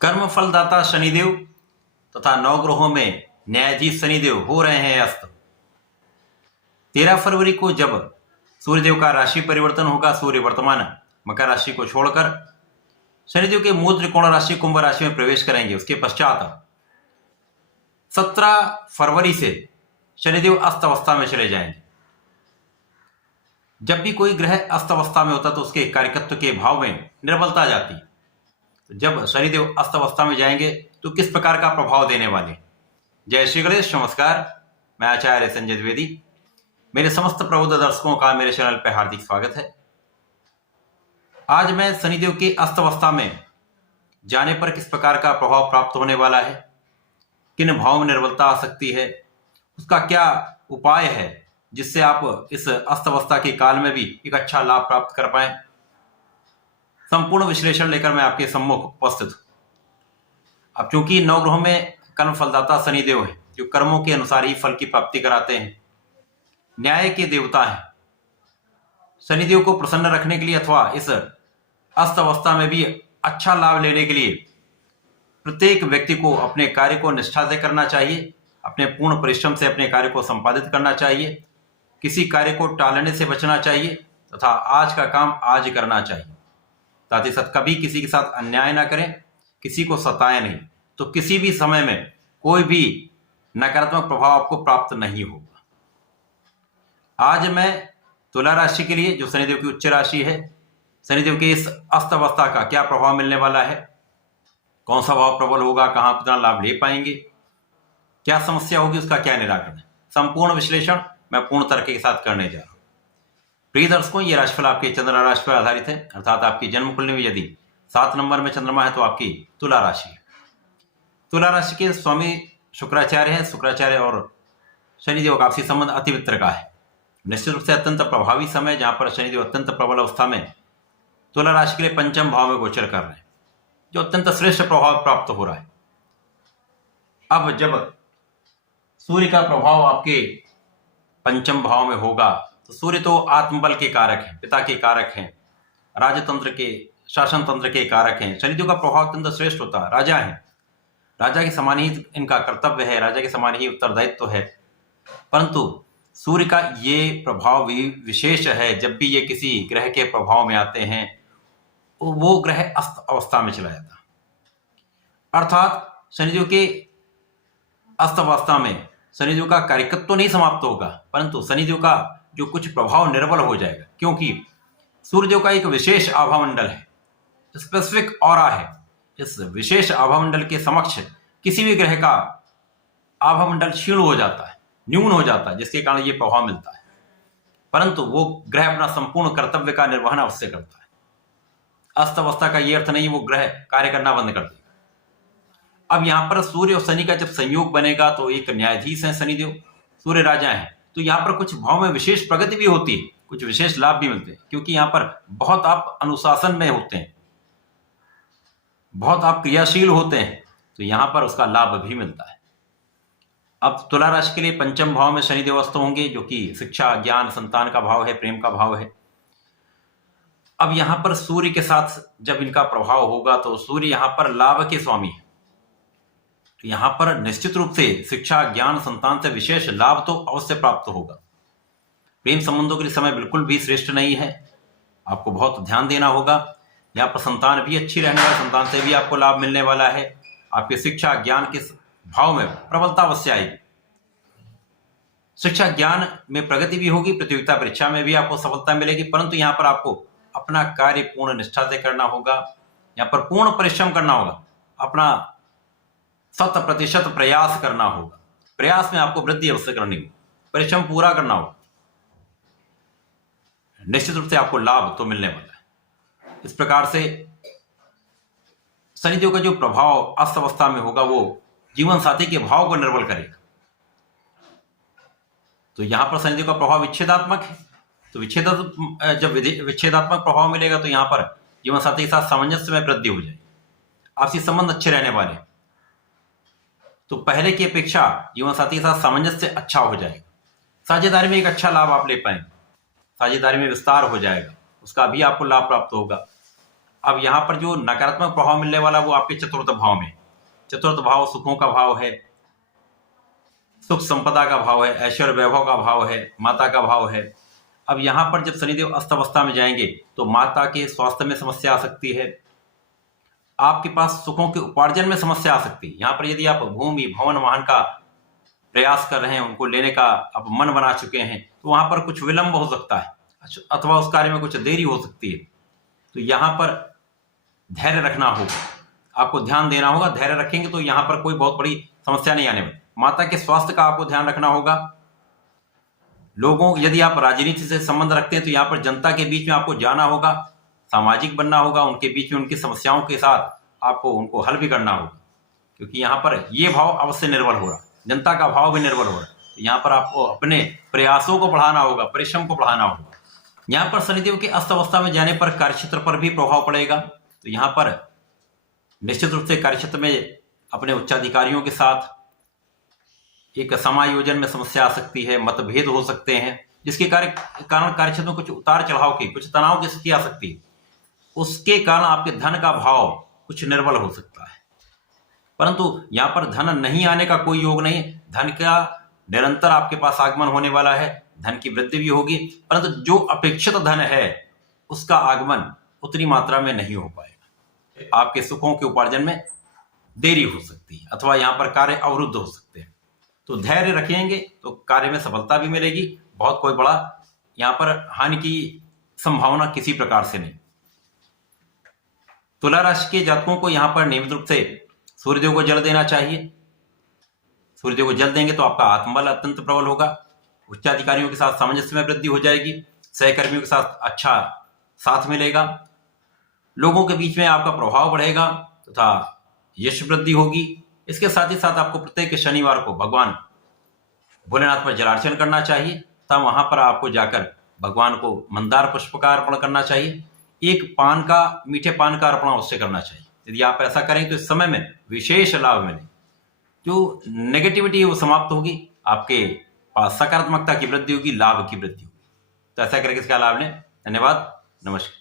कर्म फलदाता शनिदेव तथा नवग्रहों में न्यायाधीश शनिदेव हो रहे हैं अस्त। 13 फरवरी को जब सूर्यदेव का राशि परिवर्तन होगा, सूर्य वर्तमान मकर राशि को छोड़कर शनिदेव के मूल त्रिकोण राशि कुंभ राशि में प्रवेश करेंगे। उसके पश्चात 17 फरवरी से शनिदेव अस्त अवस्था में चले जाएंगे। जब भी कोई ग्रह अस्त अवस्था में होता तो उसके कार्यकत्व के भाव में निर्बलता आ जाती। तो जब शनिदेव अस्त अवस्था में जाएंगे तो किस प्रकार का प्रभाव देने वाले। जय श्री गणेश, नमस्कार। मैं आचार्य संजय द्विवेदी। मेरे समस्त प्रबुद्ध दर्शकों का मेरे चैनल पर हार्दिक स्वागत है। आज मैं शनिदेव के अस्त अवस्था में जाने पर किस प्रकार का प्रभाव प्राप्त होने वाला है, किन भाव में निर्बलता आ सकती है, उसका क्या उपाय है जिससे आप इस अस्त अवस्था के काल में भी एक अच्छा लाभ प्राप्त कर पाए, संपूर्ण विश्लेषण लेकर मैं आपके सम्मुख उपस्थित हूं। अब चूंकि नवग्रहों में कर्म फलदाता शनिदेव है, जो कर्मों के अनुसार ही फल की प्राप्ति कराते हैं, न्याय के देवता हैं। शनिदेव को प्रसन्न रखने के लिए अथवा इस अस्त अवस्था में भी अच्छा लाभ लेने के लिए प्रत्येक व्यक्ति को अपने कार्य को निष्ठा से करना चाहिए, अपने पूर्ण परिश्रम से अपने कार्य को संपादित करना चाहिए, किसी कार्य को टालने से बचना चाहिए तथा आज का काम आज करना चाहिए। साथ ही साथ कभी किसी के साथ अन्याय ना करें, किसी को सताएं नहीं, तो किसी भी समय में कोई भी नकारात्मक प्रभाव आपको प्राप्त नहीं होगा। आज मैं तुला राशि के लिए, जो शनिदेव की उच्च राशि है, शनिदेव के इस अस्त अवस्था का क्या प्रभाव मिलने वाला है, कौन सा भाव प्रबल होगा, कहां कितना लाभ ले पाएंगे, क्या समस्या होगी, उसका क्या निराकरण है, संपूर्ण विश्लेषण मैं पूर्ण तर्क के साथ करने जा रहा हूं। प्रिय दर्शकों, ये राशिफल आपके चंद्र राशि पर आधारित है, अर्थात आपकी जन्म कुंडली में यदि 7 नंबर में चंद्रमा है तो आपकी तुला राशि है। तुला राशि के स्वामी शुक्राचार्य है। शुक्राचार्य और शनिदेव का आपसी संबंध अति मित्र का है। निश्चित रूप से अत्यंत प्रभावी समय, जहां पर शनिदेव अत्यंत प्रबल अवस्था में तुला राशि के लिए पंचम भाव में गोचर कर रहे हैं, जो अत्यंत श्रेष्ठ प्रभाव प्राप्त हो रहा है। अब जब सूर्य का प्रभाव आपके पंचम भाव में होगा तो सूर्य तो आत्मबल के कारक हैं, पिता के कारक हैं, राजतंत्र के, शासन तंत्र के कारक हैं। शनिदेव का प्रभाव अत्यंत श्रेष्ठ होता है। राजा है, राजा के समान ही इनका कर्तव्य है, राजा के समान ही उत्तरदायित्व है। परंतु सूर्य का ये प्रभाव भी विशेष है। जब भी ये किसी ग्रह के प्रभाव में आते हैं वो ग्रह अस्त अवस्था में चला जाता, अर्थात शनिदेव के अस्त अवस्था में शनिदेव का कार्यकत्व तो नहीं समाप्त होगा, परंतु शनिदेव का जो कुछ प्रभाव निर्बल हो जाएगा, क्योंकि सूर्यदेव का एक विशेष आभामंडल है, स्पेसिफिक ऑरा है। इस विशेष आभामंडल के समक्ष किसी भी ग्रह का आभामंडल क्षीण हो जाता है, न्यून हो जाता है, जिसके कारण ये प्रभाव मिलता है। परंतु वो ग्रह अपना संपूर्ण कर्तव्य का निर्वहन अवश्य करता है। अस्त अवस्था का ये अर्थ नहीं वो ग्रह कार्य करना बंद कर देगा। अब यहां पर सूर्य और शनि का जब संयोग बनेगा तो एक न्यायाधीश है शनिदेव, सूर्य राजा है, तो यहां पर कुछ भाव में विशेष प्रगति भी होती है, कुछ विशेष लाभ भी मिलते हैं, क्योंकि यहां पर बहुत आप अनुशासन में होते हैं, बहुत आप क्रियाशील होते हैं, तो यहां पर उसका लाभ भी मिलता है। अब तुला राशि के लिए पंचम भाव में शनिदेव अस्त होंगे, जो कि शिक्षा, ज्ञान, संतान का भाव है, प्रेम का भाव है। अब यहां पर सूर्य के साथ जब इनका प्रभाव होगा तो सूर्य यहां पर लाभ के स्वामी है, तो यहां पर निश्चित रूप से शिक्षा, ज्ञान, संतान से विशेष लाभ तो अवश्य प्राप्त होगा। प्रेम संबंधों के लिए समय बिल्कुल भी श्रेष्ठ नहीं है, आपको बहुत ध्यान देना होगा। यहाँ पर संतान भी अच्छी रहने वाली, संतान से भी आपको लाभ मिलने वाला है। आपके शिक्षा, ज्ञान के भाव में प्रबलता अवश्य आएगी। शिक्षा, ज्ञान में प्रगति भी होगी, प्रतियोगिता परीक्षा में भी आपको सफलता मिलेगी, परंतु यहाँ पर आपको अपना कार्य पूर्ण निष्ठा से करना होगा। यहाँ पर पूर्ण परिश्रम करना होगा, अपना 100% प्रयास करना होगा। प्रयास में आपको वृद्धि अवश्य करनी होगी, परिश्रम पूरा करना होगा, निश्चित रूप से आपको लाभ तो मिलने वाला है। इस प्रकार से शनिदेव का जो प्रभाव अस्त अवस्था में होगा वो जीवन साथी के भाव को निर्बल करेगा। तो यहां पर शनिदेव का प्रभाव विच्छेदात्मक है, तो जब विच्छेदात्मक प्रभाव मिलेगा तो यहां पर जीवन साथी के साथ सामंजस्य में वृद्धि हो जाएगी, आपसी संबंध अच्छे रहने वाले, तो पहले की अपेक्षा जीवन साथी के साथ सामंजस्य अच्छा हो जाएगा। साझेदारी में एक अच्छा लाभ आप ले पाएंगे, साझेदारी में विस्तार हो जाएगा, उसका भी आपको लाभ प्राप्त होगा। अब यहाँ पर जो नकारात्मक प्रभाव मिलने वाला वो आपके चतुर्थ भाव में। चतुर्थ भाव सुखों का भाव है, सुख संपदा का भाव है, ऐश्वर्य वैभव का भाव है, माता का भाव है। अब यहाँ पर जब शनिदेव अस्त अवस्था में जाएंगे तो माता के स्वास्थ्य में समस्या आ सकती है, आपके पास सुखों के उपार्जन में समस्या आ सकती है। यहाँ पर यदि आप भूमि भवन वाहन का प्रयास कर रहे हैं, उनको लेने का आप मन बना चुके हैं, तो वहां पर कुछ विलंब हो सकता है अथवा उस कार्य में कुछ देरी हो सकती है। तो यहाँ पर धैर्य रखना होगा, आपको ध्यान देना होगा। धैर्य रखेंगे तो यहाँ पर कोई बहुत बड़ी समस्या नहीं आने वाली। माता के स्वास्थ्य का आपको ध्यान रखना होगा। लोगों, यदि आप राजनीति से संबंध रखते हैं तो यहाँ पर जनता के बीच में आपको जाना होगा, सामाजिक बनना होगा, उनके बीच में उनकी समस्याओं के साथ आपको उनको हल भी करना होगा, क्योंकि यहाँ पर ये भाव अवश्य निर्बल हो रहा, जनता का भाव भी निर्बल हो रहा है। तो यहाँ पर आपको अपने प्रयासों को बढ़ाना होगा, परिश्रम को बढ़ाना होगा। यहाँ पर शनिदेव के अस्त अवस्था में जाने पर कार्यक्षेत्र पर भी प्रभाव पड़ेगा। तो यहाँ पर निश्चित रूप से कार्यक्षेत्र में अपने उच्चाधिकारियों के साथ एक समायोजन में समस्या आ सकती है, मतभेद हो सकते हैं, जिसके कारण कार्यक्षेत्र में कुछ उतार चढ़ाव की, कुछ तनाव की स्थिति आ सकती है। उसके कारण आपके धन का भाव कुछ निर्बल हो सकता है, परंतु यहाँ पर धन नहीं आने का कोई योग नहीं। धन का निरंतर आपके पास आगमन होने वाला है, धन की वृद्धि भी होगी, परंतु जो अपेक्षित धन है उसका आगमन उतनी मात्रा में नहीं हो पाएगा। आपके सुखों के उपार्जन में देरी हो सकती है अथवा यहाँ पर कार्य अवरुद्ध हो सकते हैं। तो धैर्य रखेंगे तो कार्य में सफलता भी मिलेगी। बहुत कोई बड़ा यहाँ पर हानि की संभावना किसी प्रकार से नहीं। तुला राशि के जातकों को यहाँ पर नियमित रूप से सूर्यदेव को जल देना चाहिए। सूर्यदेव को जल देंगे तो आपका आत्मबल अत्यंत प्रबल होगा, उच्चाधिकारियों के साथ सामंजस्य में वृद्धि हो जाएगी, सहकर्मियों के साथ अच्छा साथ मिलेगा, लोगों के बीच में आपका प्रभाव बढ़ेगा तथा यश वृद्धि होगी। इसके साथ ही साथ आपको प्रत्येक शनिवार को भगवान भोलेनाथ पर जलार्चन करना चाहिए, तब वहां पर आपको जाकर भगवान को मंदार पुष्प का अर्पण करना चाहिए। एक पान का, मीठे पान का अर्पण अवश्य करना चाहिए। यदि आप ऐसा करें तो इस समय में विशेष लाभ मिले, जो नेगेटिविटी है वो समाप्त होगी, आपके पास सकारात्मकता की वृद्धि होगी, लाभ की वृद्धि होगी। तो ऐसा करके इसका लाभ लें। धन्यवाद, नमस्कार।